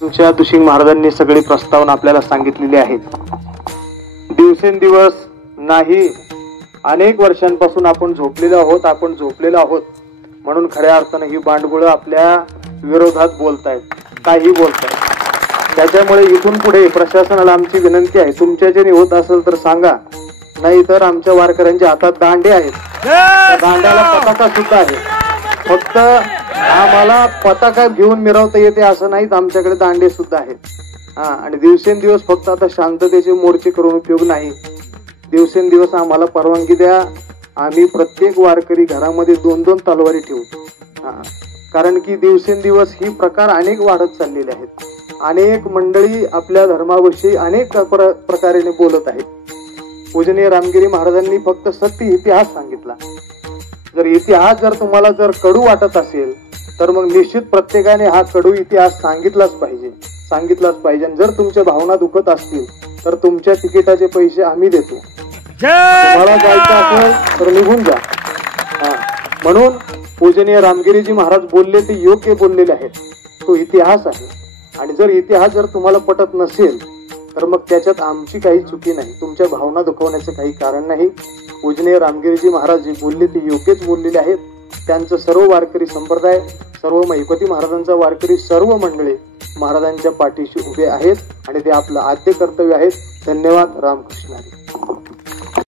तुमच्या दुशिंग महाराजांनी सगळी प्रस्तावना आपल्याला सांगितलेली आहेत। दिवसेंदिवस नाही अनेक वर्षांपासून आपण झोपलेलो आहोत म्हणून खऱ्या अर्थाने ही बांडगुळ आपल्या विरोधात बोलतायत, काही बोलतायत। त्याच्यामुळे इथून पुढे प्रशासनाला आमची विनंती आहे, तुमच्याच्याने होत असेल तर सांगा, नाही तर आमच्या वारकऱ्यांच्या हातात दांडे आहेत, दांड्याला पताका सुद्धा आहे। फक्त आम्हाला पताका घेऊन मिरवता येते असं नाहीत, आमच्याकडे दांडे सुद्धा आहेत। आणि दिवसेंदिवस फक्त आता शांततेचे मोर्चे करून उपयोग नाही, दिवसेंदिवस आम्हाला परवानगी द्या, आम्ही प्रत्येक वारकरी घरामध्ये 2-2 तलवारी ठेवू। कारण की दिवसेंदिवस ही प्रकार अनेक वाढत चाललेले आहेत। अनेक मंडळी आपल्या धर्माविषयी अनेक प्रकारे बोलत आहेत। पूजनीय रामगिरी महाराजांनी फक्त सत्य इतिहास सांगितला। जर इतिहास तुम्हाला कडू वाटत असेल तर मग निश्चित प्रत्येकाने हा कडू इतिहास सांगितलाच पाहिजे। जर तुमच्या भावना दुखत असतील तर तुमच्या तिकिटाचे पैसे आम्ही देतो, तुम्हाला जायचं असेल तर निघून जा। म्हणून पूजनीय रामगिरीजी महाराज बोलले ते योग्य बोललेले आहेत, तो इतिहास आहे। आणि जर इतिहास तुम्हाला पटत नसेल तर मग त्याच्यात आमची काही चुकी नाही, तुमच्या भावना दुखवण्याचं काही कारण नाही। पूजनीय रामगिरीजी महाराज जे बोलले ते योग्यच बोललेले आहेत। त्यांचं सर्व वारकरी संप्रदाय, सर्व महिपती महाराजांचा वारकरी, सर्व मंडळी महाराजांच्या पाठीशी उभे आहेत आणि ते आपलं आद्य कर्तव्य आहे। धन्यवाद। रामकृष्ण हरी।